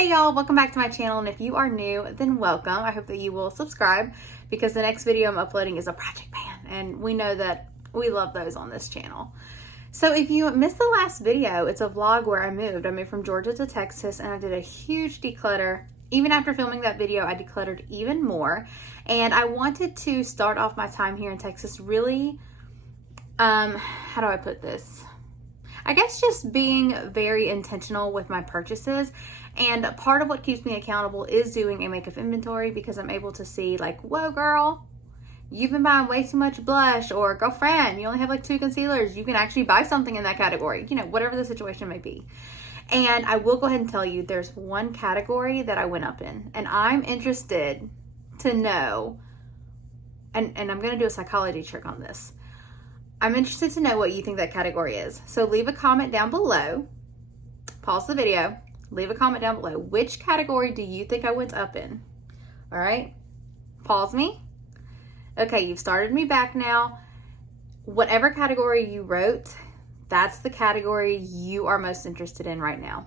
Hey y'all, welcome back to my channel, and if you are new, then welcome. I hope that you will subscribe because the next video I'm uploading is a project pan, and we know that we love those on this channel. So if you missed the last video, it's a vlog where I moved. I moved from Georgia to Texas, and I did a huge declutter. Even after filming that video, I decluttered even more, and I wanted to start off my time here in Texas really, how do I put this? I guess just being very intentional with my purchases. And part of what keeps me accountable is doing a makeup inventory, because I'm able to see like, whoa girl, you've been buying way too much blush, or girlfriend, you only have like 2 concealers. You can actually buy something in that category, you know, whatever the situation may be. And I will go ahead and tell you, there's one category that I went up in, and I'm interested to know, and I'm going to do a psychology trick on this. I'm interested to know what you think that category is. So leave a comment down below, pause the video, leave a comment down below. Which category do you think I went up in? All right, pause me. Okay, you've started me back now. Whatever category you wrote, that's the category you are most interested in right now.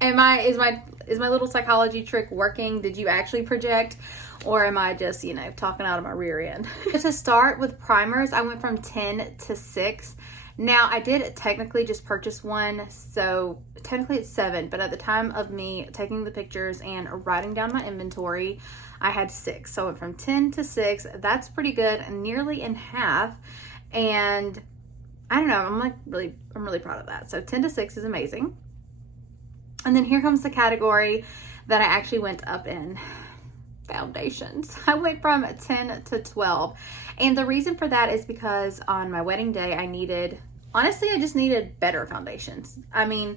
Is my little psychology trick working? Did you actually project? Or am I just, you know, talking out of my rear end? To start with primers, I went from 10 to 6. Now, I did technically just purchase one, so technically it's 7, but at the time of me taking the pictures and writing down my inventory, I had 6. So I went from 10 to 6. That's pretty good, nearly in half. And I don't know, I'm really proud of that. So 10 to 6 is amazing. And then here comes the category that I actually went up in. Foundations. I went from 10 to 12. And the reason for that is because on my wedding day, I just needed better foundations. I mean,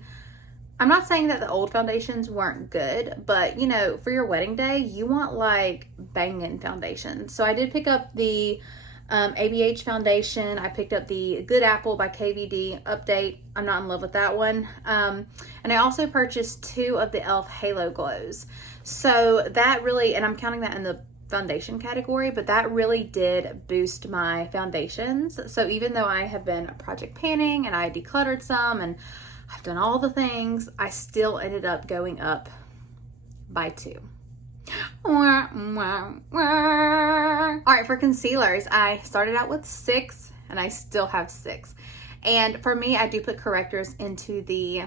I'm not saying that the old foundations weren't good, but you know, for your wedding day, you want like banging foundations. So I did pick up the ABH foundation. I picked up the Good Apple by KVD Update. I'm not in love with that one. And I also purchased 2 of the e.l.f. Halo Glows. So that really, and I'm counting that in the foundation category, but that really did boost my foundations. So even though I have been project panning and I decluttered some and I've done all the things, I still ended up going up by 2. All right, for concealers, I started out with 6 and I still have 6. And for me, I do put correctors into the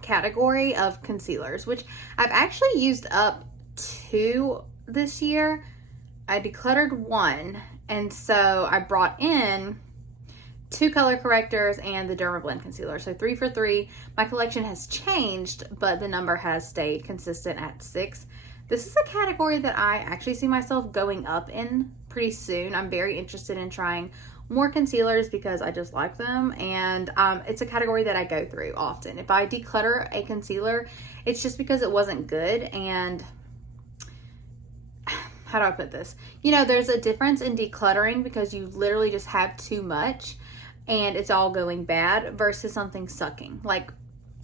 category of concealers, which I've actually used up 2 this year. I decluttered 1, and so I brought in 2 color correctors and the Dermablend concealer. So 3 for 3. My collection has changed, but the number has stayed consistent at 6. This is a category that I actually see myself going up in pretty soon. I'm very interested in trying more concealers because I just like them, and it's a category that I go through often. If I declutter a concealer, it's just because it wasn't good. And how do I put this? You know, there's a difference in decluttering because you literally just have too much and it's all going bad versus something sucking. Like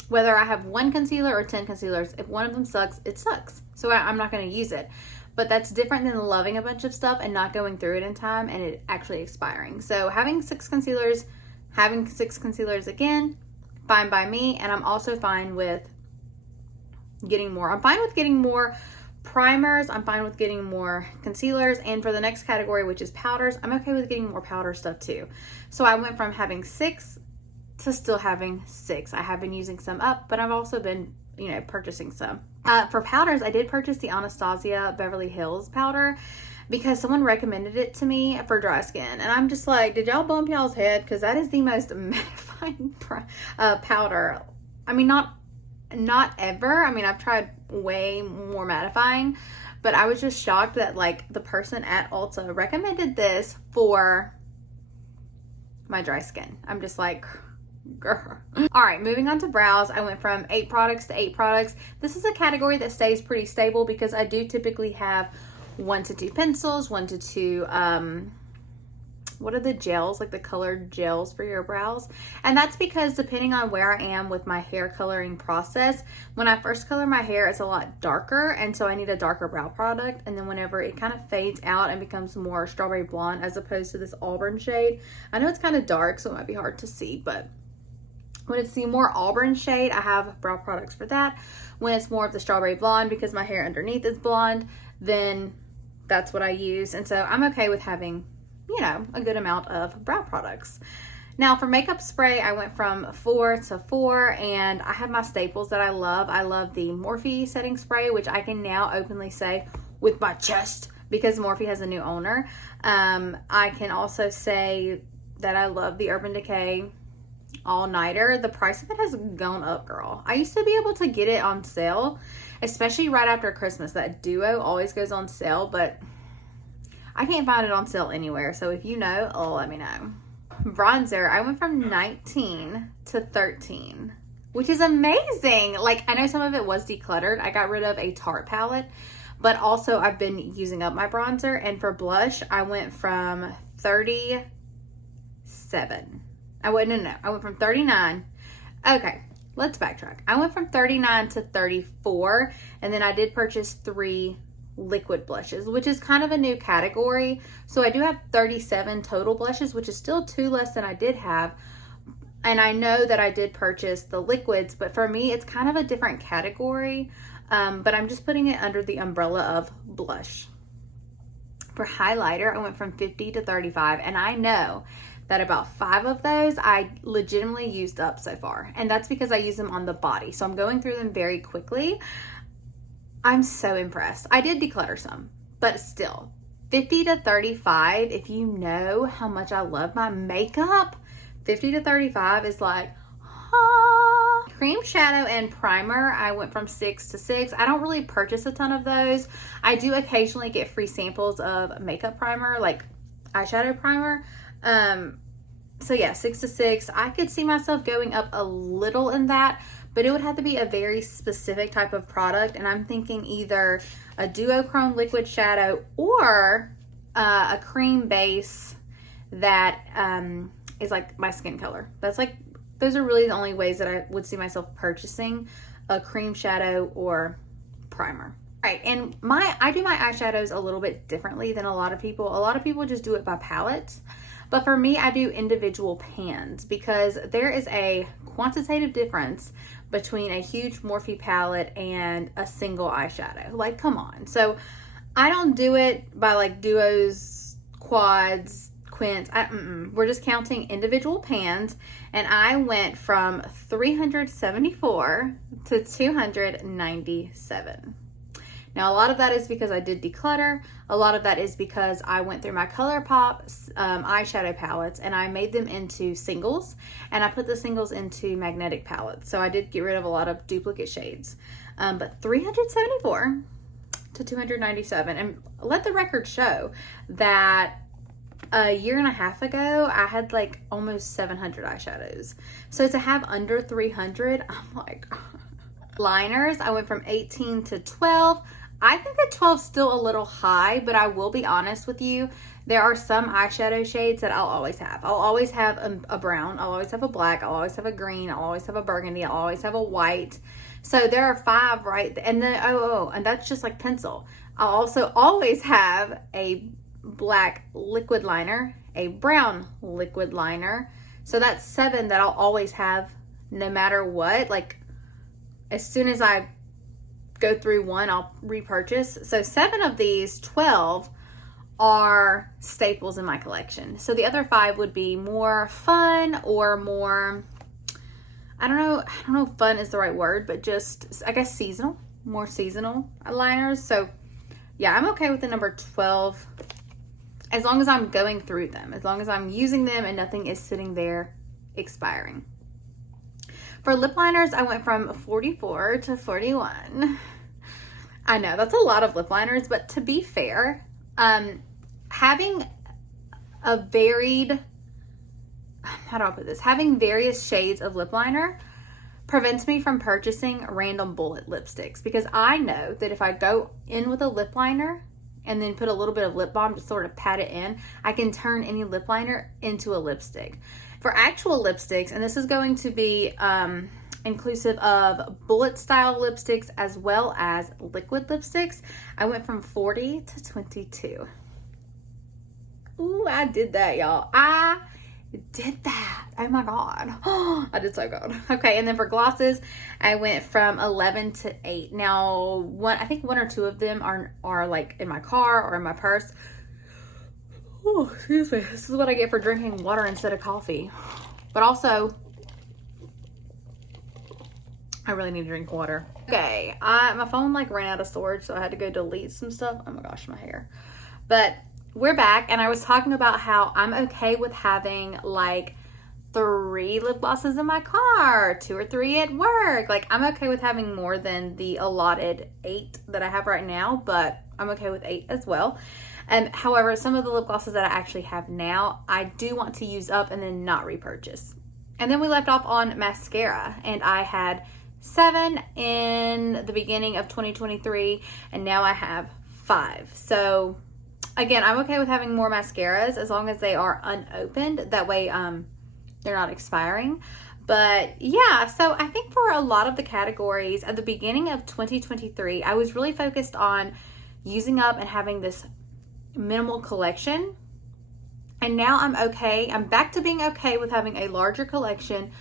whether I have 1 concealer or 10 concealers, if one of them sucks, it sucks. So I'm not going to use it. But that's different than loving a bunch of stuff and not going through it in time and it actually expiring. So having 6 concealers, having 6 concealers again, fine by me. And I'm also fine with getting more. I'm fine with getting more primers. I'm fine with getting more concealers. And for the next category, which is powders, I'm okay with getting more powder stuff too. So I went from having 6 to still having 6. I have been using some up, but I've also been, you know, purchasing some. For powders, I did purchase the Anastasia Beverly Hills powder because someone recommended it to me for dry skin. And I'm just like, did y'all bump y'all's head? Because that is the most mattifying powder. I mean, not ever. I mean, I've tried way more mattifying, but I was just shocked that like the person at Ulta recommended this for my dry skin. I'm just like, girl. All right, moving on to brows. I went from 8 products to 8 products. This is a category that stays pretty stable because I do typically have 1 to 2 pencils, 1 to 2 what are the gels, like the colored gels for your brows. And that's because depending on where I am with my hair coloring process, when I first color my hair, it's a lot darker, and so I need a darker brow product. And then whenever it kind of fades out and becomes more strawberry blonde as opposed to this auburn shade, I know it's kind of dark, so it might be hard to see, but When it's the more auburn shade, I have brow products for that. When it's more of the strawberry blonde, because my hair underneath is blonde, then that's what I use. And so I'm okay with having, you know, a good amount of brow products. Now for makeup spray, I went from 4 to 4, and I have my staples that I love. I love the Morphe setting spray, which I can now openly say with my chest because Morphe has a new owner. I can also say that I love the Urban Decay All Nighter. The price of it has gone up, girl. I used to be able to get it on sale, especially right after Christmas. That Duo always goes on sale, but I can't find it on sale anywhere. So if you know, let me know. Bronzer, I went from 19 to 13, which is amazing. Like, I know some of it was decluttered. I got rid of a Tarte palette, but also I've been using up my bronzer. And for blush, I went from 37. I went from 39. Okay, let's backtrack. I went from 39 to 34, and then I did purchase 3 liquid blushes, which is kind of a new category. So I do have 37 total blushes, which is still 2 less than I did have. And I know that I did purchase the liquids, but for me, it's kind of a different category. But I'm just putting it under the umbrella of blush. For highlighter, I went from 50 to 35, and I know that about 5 of those I legitimately used up so far. And that's because I use them on the body. So I'm going through them very quickly. I'm so impressed. I did declutter some, but still, 50 to 35, if you know how much I love my makeup, 50 to 35 is like, ah. Cream shadow and primer, I went from 6 to 6. I don't really purchase a ton of those. I do occasionally get free samples of makeup primer, like eyeshadow primer. So yeah, 6 to 6. I could see myself going up a little in that, but it would have to be a very specific type of product. And I'm thinking either a duochrome liquid shadow or a cream base that is like my skin color. Those are really the only ways that I would see myself purchasing a cream shadow or primer. All right, and I do my eyeshadows a little bit differently than a lot of people. A lot of people just do it by palettes. But for me, I do individual pans because there is a quantitative difference between a huge Morphe palette and a single eyeshadow. Like, come on. So I don't do it by like duos, quads, quints. We're just counting individual pans. And I went from 374 to 297. Now, a lot of that is because I did declutter. A lot of that is because I went through my ColourPop eyeshadow palettes and I made them into singles, and I put the singles into magnetic palettes. So I did get rid of a lot of duplicate shades. But 374 to 297. And let the record show that a year and a half ago, I had like almost 700 eyeshadows. So to have under 300, I'm like... Liners, I went from 18 to 12. I think that 12 is still a little high, but I will be honest with you. There are some eyeshadow shades that I'll always have. I'll always have a brown. I'll always have a black. I'll always have a green. I'll always have a burgundy. I'll always have a white. So there are 5, right? And then, and that's just like pencil. I'll also always have a black liquid liner, a brown liquid liner. So that's 7 that I'll always have no matter what. Like, as soon as I go through one, I'll repurchase. So 7 of these 12 are staples in my collection. So the other 5 would be more fun or more, I don't know if fun is the right word, but just, I guess, seasonal, more seasonal liners. So yeah, I'm okay with the number 12 as long as I'm going through them, as long as I'm using them and nothing is sitting there expiring. For lip liners, I went from 44 to 41. I know, that's a lot of lip liners, but to be fair, having a varied, how do I put this? Having various shades of lip liner prevents me from purchasing random bullet lipsticks, because I know that if I go in with a lip liner and then put a little bit of lip balm to sort of pat it in, I can turn any lip liner into a lipstick. For actual lipsticks, and this is going to be inclusive of bullet style lipsticks as well as liquid lipsticks, I went from 40 to 22. Ooh, I did that, y'all. I It did that. Oh my God. I did so good. Okay, and then for glosses, I went from 11 to 8. Now, I think 1 or 2 of them are like in my car or in my purse. Oh, excuse me. This is what I get for drinking water instead of coffee. But also, I really need to drink water. Okay, my phone like ran out of storage, so I had to go delete some stuff. Oh my gosh, my hair. But we're back, and I was talking about how I'm okay with having like 3 lip glosses in my car, 2 or 3 at work. Like, I'm okay with having more than the allotted 8 that I have right now, but I'm okay with 8 as well. However, some of the lip glosses that I actually have now, I do want to use up and then not repurchase. And then we left off on mascara, and I had 7 in the beginning of 2023, and now I have 5. So again, I'm okay with having more mascaras as long as they are unopened. That way they're not expiring. But yeah, so I think for a lot of the categories at the beginning of 2023, I was really focused on using up and having this minimal collection. And now I'm okay. I'm back to being okay with having a larger collection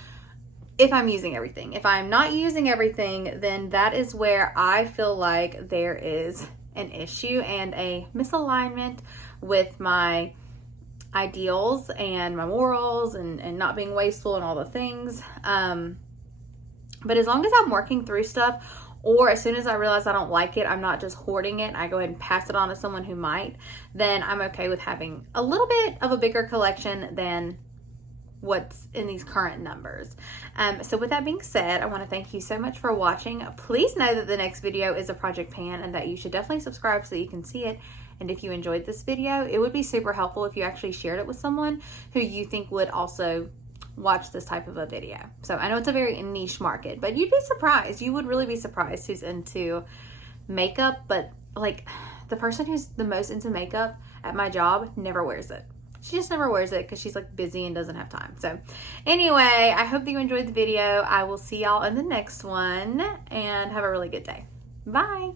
if I'm using everything. If I'm not using everything, then that is where I feel like there is an issue and a misalignment with my ideals and my morals and not being wasteful and all the things. But as long as I'm working through stuff, or as soon as I realize I don't like it, I'm not just hoarding it, I go ahead and pass it on to someone who might, then I'm okay with having a little bit of a bigger collection than what's in these current numbers. So with that being said, I want to thank you so much for watching. Please know that the next video is a project pan and that you should definitely subscribe so that you can see it. And if you enjoyed this video, it would be super helpful if you actually shared it with someone who you think would also watch this type of a video. So I know it's a very niche market, but you'd be surprised. You would really be surprised who's into makeup, but like the person who's the most into makeup at my job never wears it. She just never wears it because she's like busy and doesn't have time. So anyway, I hope that you enjoyed the video. I will see y'all in the next one, and have a really good day. Bye.